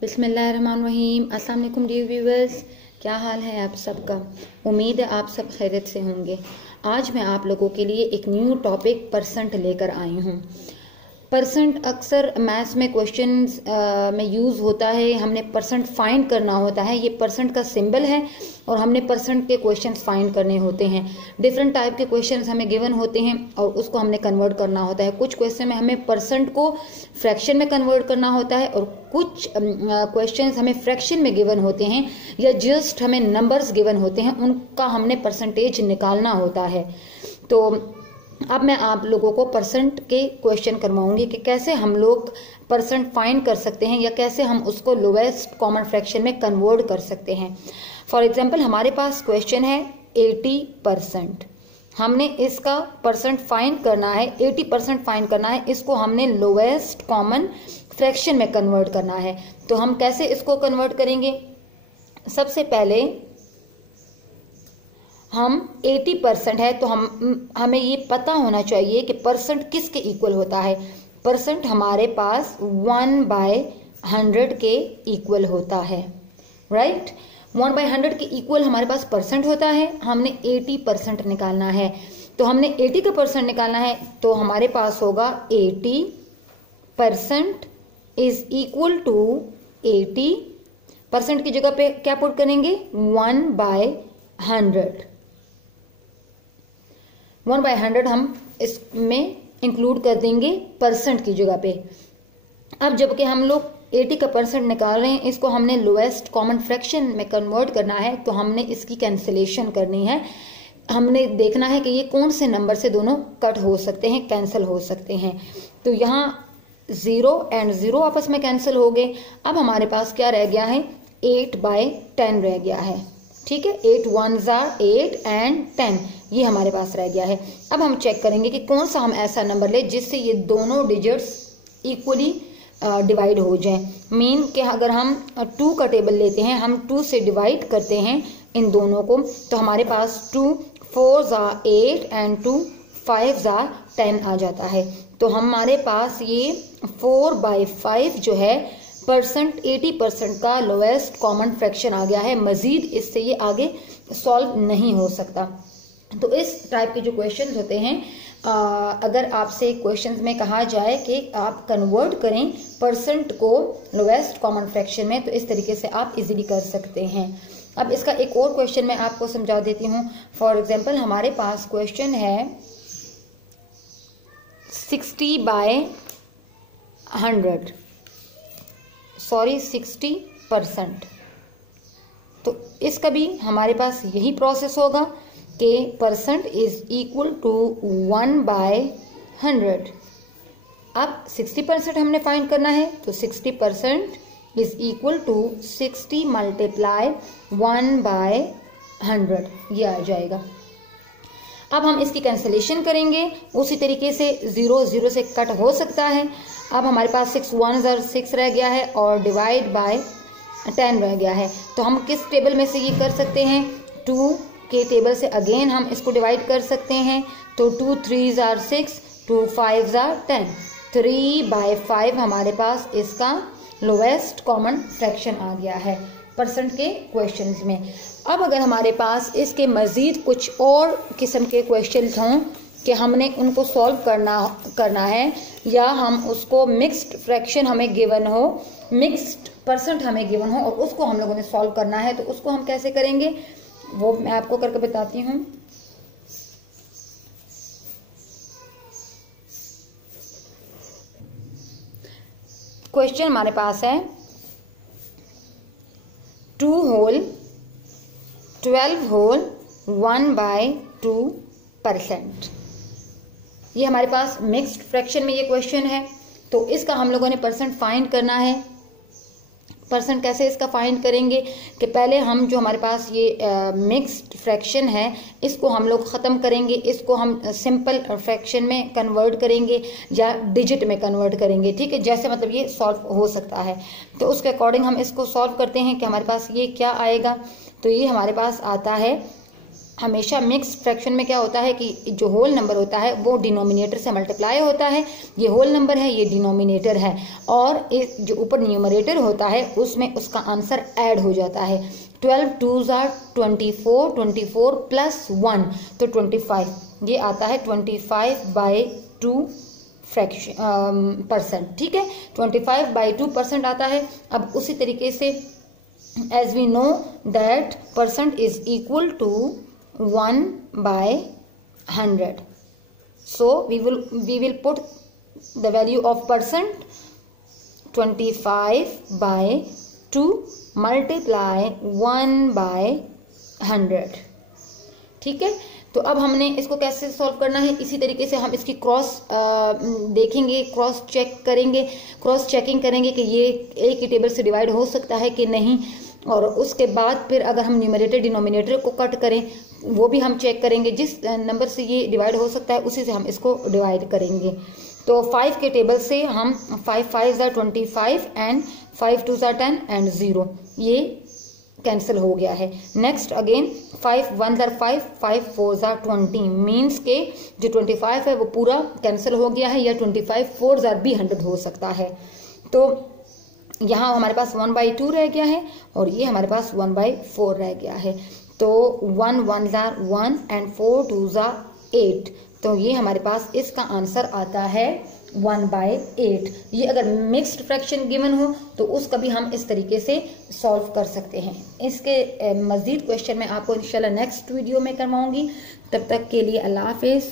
बिस्मिल्लाहिर्रहमानिर्रहीम। अस्सलाम वालेकुम डियर व्यूवर्स, क्या हाल है आप सबका। उम्मीद है आप सब खैरियत से होंगे। आज मैं आप लोगों के लिए एक न्यू टॉपिक परसेंट लेकर आई हूँ। परसेंट अक्सर मैथ्स में क्वेश्चंस में यूज़ होता है। हमने परसेंट फाइंड करना होता है, ये परसेंट का सिंबल है और हमने परसेंट के क्वेश्चंस फाइंड करने होते हैं। डिफरेंट टाइप के क्वेश्चंस हमें गिवन होते हैं और उसको हमने कन्वर्ट करना होता है। कुछ क्वेश्चन में हमें परसेंट को फ्रैक्शन में कन्वर्ट करना होता है और कुछ क्वेश्चंस हमें फ्रैक्शन में गिवन होते हैं या जस्ट हमें नंबर्स गिवन होते हैं, उनका हमने परसेंटेज निकालना होता है। तो अब मैं आप लोगों को परसेंट के क्वेश्चन करवाऊंगी कि कैसे हम लोग परसेंट फाइंड कर सकते हैं या कैसे हम उसको लोवेस्ट कॉमन फ्रैक्शन में कन्वर्ट कर सकते हैं। फॉर एग्जांपल हमारे पास क्वेश्चन है 80%। हमने इसका परसेंट फाइंड करना है, 80% फाइंड करना है। इसको हमने लोवेस्ट कॉमन फ्रैक्शन में कन्वर्ट करना है। तो हम कैसे इसको कन्वर्ट करेंगे? सबसे पहले हम 80% है तो हमें ये पता होना चाहिए कि परसेंट किसके इक्वल होता है। परसेंट हमारे पास 1/100 के इक्वल होता है, राइट। 1/100 के इक्वल हमारे पास परसेंट होता है। हमने 80% निकालना है, तो हमने 80 का परसेंट निकालना है। तो हमारे पास होगा 80% इज इक्वल टू 80। परसेंट की जगह पे क्या पुट करेंगे? 1/100। 1/100 हम इसमें इंक्लूड कर देंगे परसेंट की जगह पे। अब जबकि हम लोग 80 का परसेंट निकाल रहे हैं, इसको हमने लोएस्ट कॉमन फ्रैक्शन में कन्वर्ट करना है, तो हमने इसकी कैंसिलेशन करनी है। हमने देखना है कि ये कौन से नंबर से दोनों कट हो सकते हैं, कैंसिल हो सकते हैं। तो यहाँ 0 और 0 आपस में कैंसिल हो गए। अब हमारे पास क्या रह गया है? 8/10 रह गया है, ठीक है। 8 1s are 8 and 10 ये हमारे पास रह गया है। अब हम चेक करेंगे कि कौन सा हम ऐसा नंबर ले जिससे ये दोनों डिजिट्स इक्वली डिवाइड हो जाएं। मीन कि अगर हम 2 का टेबल लेते हैं, हम 2 से डिवाइड करते हैं इन दोनों को, तो हमारे पास 2 4s are 8 and 2 5s are 10 आ जाता है। तो हमारे पास ये 4/5 जो है परसेंट 80% का लोएस्ट कॉमन फ्रैक्शन आ गया है। मजीद इससे ये आगे सॉल्व नहीं हो सकता। तो इस टाइप के जो क्वेश्चंस होते हैं, अगर आपसे क्वेश्चंस में कहा जाए कि आप कन्वर्ट करें परसेंट को लोएस्ट कॉमन फ्रैक्शन में, तो इस तरीके से आप इजीली कर सकते हैं। अब इसका एक और क्वेश्चन मैं आपको समझा देती हूँ। फॉर एग्जाम्पल हमारे पास क्वेश्चन है 60% तो इसका भी हमारे पास यही प्रोसेस होगा कि परसेंट इज इक्वल टू 1/100। अब 60% हमने फाइंड करना है, तो 60% इज इक्वल टू 60 मल्टीप्लाई 1/100 ये आ जाएगा। अब हम इसकी कैंसिलेशन करेंगे। उसी तरीके से 0 0 से कट हो सकता है। अब हमारे पास 6 1s are 6 रह गया है और डिवाइड बाय 10 रह गया है। तो हम किस टेबल में से ये कर सकते हैं? 2 के टेबल से अगेन हम इसको डिवाइड कर सकते हैं। तो 2 3s are 6, 2 5s are 10। 3/5 हमारे पास इसका लोएस्ट कॉमन फ्रैक्शन आ गया है परसेंट के क्वेश्चंस में। अब अगर हमारे पास इसके मजीद कुछ और किस्म के क्वेश्चंस हों कि हमने उनको सॉल्व करना है, या हम उसको मिक्स्ड फ्रैक्शन हमें गिवन हो, मिक्स्ड परसेंट हमें गिवन हो और उसको हम लोगों ने सॉल्व करना है, तो उसको हम कैसे करेंगे वो मैं आपको करके बताती हूँ। क्वेश्चन हमारे पास है 2 whole 12 whole 1/2%। ये हमारे पास मिक्स्ड फ्रैक्शन में ये क्वेश्चन है। तो इसका हम लोगों ने परसेंट फाइंड करना है। परसेंट कैसे इसका फाइंड करेंगे कि पहले हम जो हमारे पास ये मिक्स्ड फ्रैक्शन है इसको हम लोग ख़त्म करेंगे। इसको हम सिंपल फ्रैक्शन में कन्वर्ट करेंगे या डिजिट में कन्वर्ट करेंगे, ठीक है। जैसे मतलब ये सॉल्व हो सकता है, तो उसके अकॉर्डिंग हम इसको सॉल्व करते हैं कि हमारे पास ये क्या आएगा। तो ये हमारे पास आता है हमेशा मिक्स्ड फ्रैक्शन में क्या होता है कि जो होल नंबर होता है वो डिनोमिनेटर से मल्टीप्लाई होता है। ये होल नंबर है, ये डिनोमिनेटर है, और जो ऊपर न्यूमरेटर होता है उसमें उसका आंसर ऐड हो जाता है। 12 2s are 24, 24 प्लस 1 तो 25, ये आता है 25/2 फ्रैक्शन परसेंट। ठीक है, 25/2% आता है। अब उसी तरीके से as we know that percent is equal to 1/100, so we will put the value of percent 25/2 multiply 1/100। ठीक है, तो अब हमने इसको कैसे सॉल्व करना है, इसी तरीके से हम इसकी क्रॉस देखेंगे, क्रॉस चेक करेंगे, क्रॉस चेकिंग करेंगे कि ये एक ही टेबल से डिवाइड हो सकता है कि नहीं, और उसके बाद फिर अगर हम न्यूमरेटर डिनोमिनेटर को कट करें वो भी हम चेक करेंगे। जिस नंबर से ये डिवाइड हो सकता है उसी से हम इसको डिवाइड करेंगे। तो 5 के टेबल से हम 5 5s are 25 and 5 2s are 10 and 0, ये कैंसिल हो गया है। Next again 5 1s are 5, 5 4s are 20, means के जो 25 है वो पूरा कैंसिल हो गया है, या 25 4s are भी 100 हो सकता है। तो यहाँ हमारे पास 1/2 रह गया है और ये हमारे पास 1/4 रह गया है। तो 1 1s are 1 and 4 2s are 8, तो ये हमारे पास इसका आंसर आता है 1/8। ये अगर मिक्स्ड फ्रैक्शन गिवन हो तो उसका भी हम इस तरीके से सॉल्व कर सकते हैं। इसके मज़ीद क्वेश्चन मैं आपको इंशाल्लाह नेक्स्ट वीडियो में करवाऊंगी। तब तक के लिए अल्लाह हाफिज़।